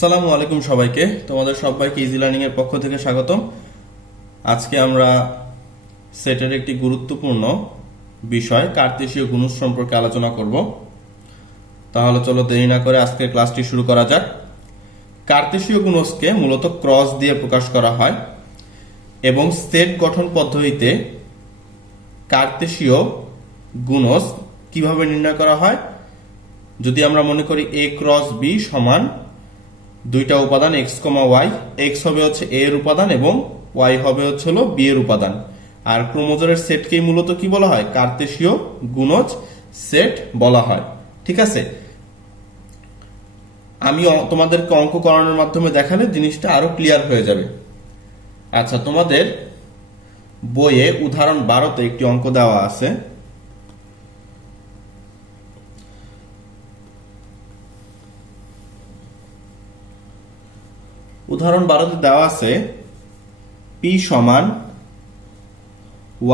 আসসালামু আলাইকুম সবাইকে, তোমাদের সবাইকে ইজি লার্নিং এর পক্ষ থেকে স্বাগতম। আজকে আমরা সেটের একটি গুরুত্বপূর্ণ বিষয় কার্তেশীয় গুণজ সম্পর্কে আলোচনা করব। তাহলে চলো দেরি না করে আজকের ক্লাসটি শুরু করা যাক। কার্তেশীয় গুণজকে মূলত ক্রস দিয়ে প্রকাশ করা হয় এবং সেট গঠন পদ্ধতিতে কার্তেশীয় গুণজ কিভাবে নির্ণয় করা হয়। যদি আমরা মনে করি a ক্রস b সমান দুইটা উপাদান x, y, x হবে হচ্ছে a এর উপাদান এবং y হবে হচ্ছে b এর উপাদান, আর ক্রোমোজোমের সেটকেই মূলত কি বলা হয়? কার্তেশীয় গুণজ সেট বলা হয়। ঠিক আছে, আমি তোমাদেরকে অঙ্ক করানোর মাধ্যমে দেখালে জিনিসটা আরো ক্লিয়ার হয়ে যাবে। আচ্ছা, তোমাদের বইয়ে উদাহরণ 12তে একটি অঙ্ক দেওয়া আছে। উদাহরণ 12তে দেওয়া আছে p সমান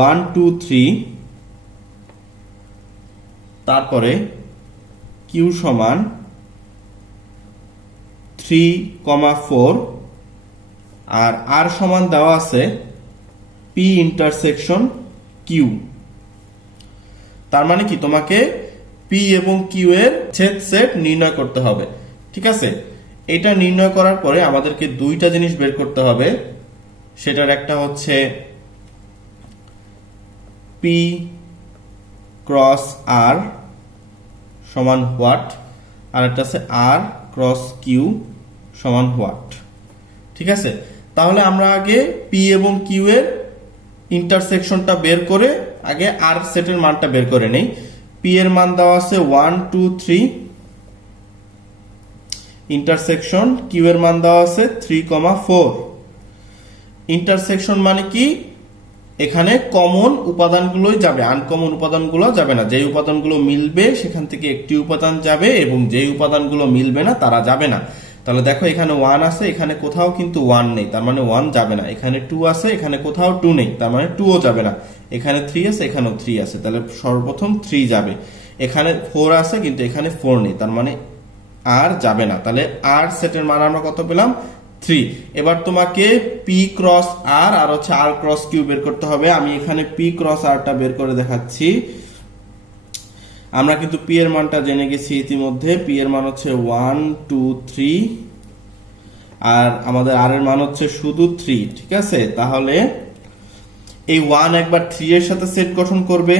1 2 3, তারপরে q সমান 3,4 আর r সমান দেওয়া আছে p ইন্টারসেকশন q। তার মানে কি, তোমাকে p এবং q এর ছেদ সেট নির্ণয় করতে হবে। ঠিক আছে, এটা নির্ণয় করার পরে আমাদেরকে দুইটা জিনিস বের করতে হবে। সেটার একটা হচ্ছে p ক্রস r সমান হোয়াট, আর একটা আছে r ক্রস q সমান হোয়াট। ঠিক আছে, তাহলে আমরা আগে p এবং q এর ইন্টারসেকশনটা বের করে আগে r সেটের মানটা বের করে নেই। p এর মান দেওয়া আছে 1 2 3, ইন্টারসেকশন কিউ এর মান দেওয়া আছে 3,4। ইন্টারসেকশন মানে কি, এখানে কমন উপাদানগুলোই যাবে, আনকমন উপাদানগুলো যাবে না। যেই উপাদানগুলো মিলবে সেখান থেকে একটি উপাদান যাবে এবং যেই উপাদানগুলো মিলবে না তারা যাবে না। তাহলে দেখো, এখানে 1 আছে, এখানে কোথাও কিন্তু 1 নেই, তার মানে 1 যাবে না। এখানে 2 আছে, এখানে কোথাও 2 নেই, তার মানে 2ও যাবে না। এখানে 3 আছে, এখানেও 3 আছে, তাহলে সর্বপ্রথম 3 যাবে। এখানে 4 আছে কিন্তু এখানে 4 নেই, তার মানে আর যাবে না। তাহলে আর সেটের মান আমরা কত পেলাম? 3। এবার তোমাকে পি ক্রস আর আর হচ্ছে আর ক্রস কিউ বের করতে হবে। আমি এখানে পি ক্রস আরটা বের করে দেখাচ্ছি। আমরা কিন্তু পি এর মানটা জেনে গেছি ইতিমধ্যে। পি এর মান হচ্ছে 1 2 3 আর আমাদের আর এর মান হচ্ছে শুধু 3। ঠিক আছে, তাহলে এই 1 একবার 3 এর সাথে সেট গঠন করবে,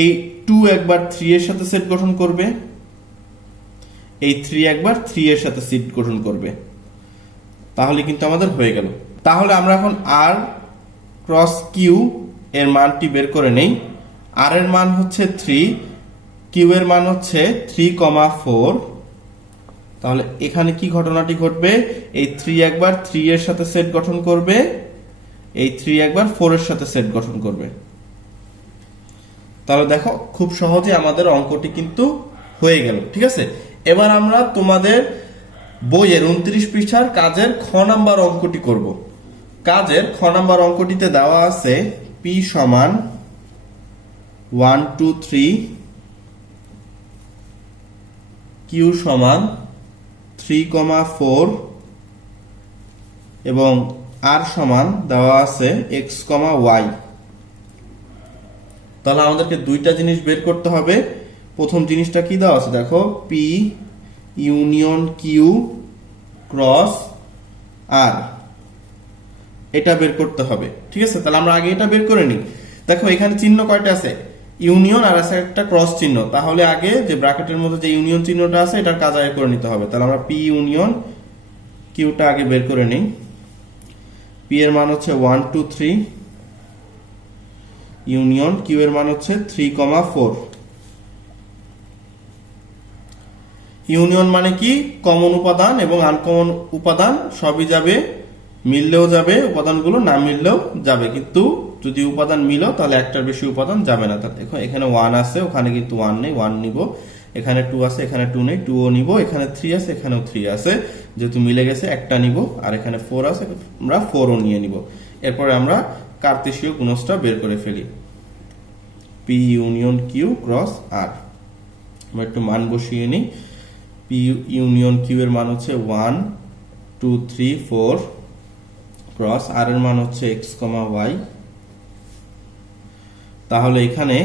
এই 2 একবার 3 এর সাথে সেট গঠন করবে, এই 3 একবার 3 এর সাথে সেট গঠন করবে। তাহলে কিন্তু আমাদের হয়ে গেল। তাহলে আমরা এখন আর ক্রস কিউ এর মানটি বের করে নেই। আর এর মান হচ্ছে 3, কিউ এর মান হচ্ছে 3,4। তাহলে এখানে কি ঘটনাটি ঘটবে? এই 3 একবার 3 এর সাথে সেট গঠন করবে, এই 3 একবার 4 এর সাথে সেট গঠন করবে। তাহলে দেখো, খুব সহজে আমাদের অঙ্কটি কিন্তু হয়ে গেল। ঠিক আছে, এবার আমরা তোমাদের বইয়ের 29 পৃষ্ঠার কাজের খ নাম্বার অঙ্কটি করব। কাজের খ নাম্বার অঙ্কটিতে দেওয়া আছে p সমান 1 2 3, q সমান 3,4 এবং r সমান দেওয়া আছে x, y। তাহলে আমাদেরকে দুইটা জিনিস বের করতে হবে। প্রথম জিনিসটা কি দেওয়া আছে? দেখো, p ইউনিয়ন কিউ ক্রস আর, এটা বের করতে হবে। ঠিক আছে, তাহলে আমরা আগে এটা বের করে নিই। দেখো, এখানে চিহ্ন কয়টা আছে? ইউনিয়ন আর আছে একটা ক্রস চিহ্ন। তাহলে আগে যে ব্র্যাকেটের মধ্যে যে ইউনিয়ন চিহ্নটা আছে এটার কাজ আগে করে নিতে হবে। তাহলে আমরা পি ইউনিয়ন কিউটা আগে বের করে নিই। পি এর মান হচ্ছে 1 2 3, ইউনিয়ন কিউ এর মান হচ্ছে 3,4। ইউনিয়ন মানে কি, কমন উপাদান এবং আনকমন উপাদান সবই যাবে, মিললেও যাবে উপাদানগুলো, না মিললেও যাবে। কিন্তু যদি উপাদান মিলো তাহলে একটার বেশি উপাদান যাবে না। দেখো, এখানে 1 আছে, ওখানে কিন্তু 1 নেই, 1 নিব। এখানে 2 আছে, এখানে 2 নেই, 2 ও নিব। এখানে 3 আছে, এখানেও 3 আছে, যেহেতু মিলে গেছে একটা নিব। আর এখানে 4 আছে, আমরা 4 ও নিয়ে নিব। এরপরে আমরা কার্তেশীয় গুণজটা বের করে ফেলি। পি ইউনিয়ন কিউ ক্রস আর, আমরা একটু মান বসিয়ে নিই। পি ইউনিয়ন কিউ এর মান হচ্ছে 1 2 3 4 ক্রস আর এর মান হচ্ছে এক্স কমা ওয়াই। তাহলে এখানে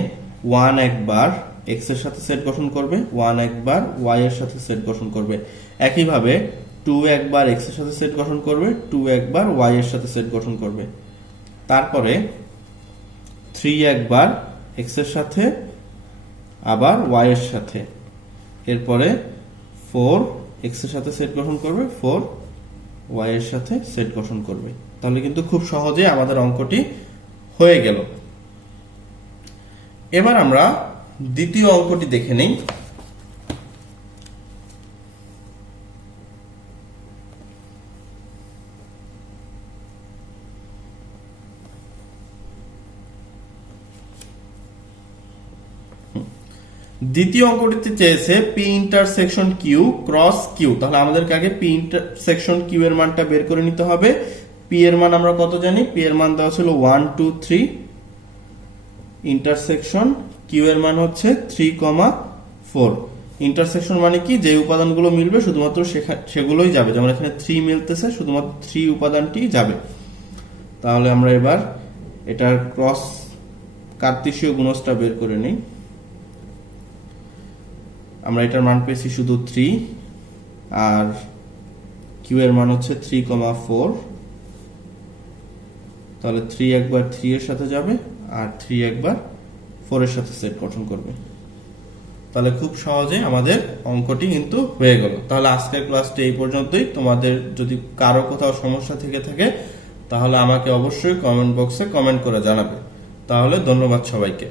1 একবার এক্স এর সাথে সেট গঠন করবে, 1 একবার ওয়াই এর সাথে সেট গঠন করবে। একইভাবে 2 একবার এক্স এর সাথে সেট গঠন করবে, 2 একবার ওয়াই এর সাথে সেট গঠন করবে। তারপরে 3 একবার এক্স এর সাথে আবার ওয়াই এর সাথে। এরপরে 4 এক্স এর সাথে সেট গঠন করবে, 4 ওয়াই এর সাথে সেট গঠন করবে। তাহলে কিন্তু খুব সহজে আমাদের অঙ্কটি হয়ে গেল। এবার আমরা দ্বিতীয় অঙ্কটি দেখে নেই। দ্বিতীয় অঙ্কটিতে চেয়েছে P intersection Q cross Q. তাহলে আমাদেরকে আগে পি ইন্টারসেকশন কিউ এর মানটা বের করে নিতে হবে। পি এর মান আমরা কত জানি? পি এর মান দেওয়া ছিল 1 2 3, ইন্টারসেকশন কিউ এর মান হচ্ছে 3,4। ইন্টারসেকশন মানে কি? যে উপাদানগুলো মিলবে শুধুমাত্র সেগুলোই যাবে। যেমন এখানে 3 মিলতেছে, শুধুমাত্র 3 উপাদানটি যাবে। তাহলে আমরা এবার এটার ক্রস কার্তেশীয় গুণজটা বের করে নিই। আমরা এটার মান পেয়েছি শুধু 3, আর কিউ এর মান হচ্ছে 3,4। তাহলে 3 একবার 3 এর সাথে যাবে, আর 3 একবার 4 এর সাথে সেট গঠন করবে। তাহলে খুব সহজে আমাদের অঙ্কটি কিন্তু হয়ে গেল। তাহলে আজকের ক্লাসটি এই পর্যন্তই। তোমাদের যদি কারো কোথাও সমস্যা থেকে থাকে তাহলে আমাকে অবশ্যই কমেন্ট বক্সে কমেন্ট করে জানাবে। তাহলে ধন্যবাদ সবাইকে।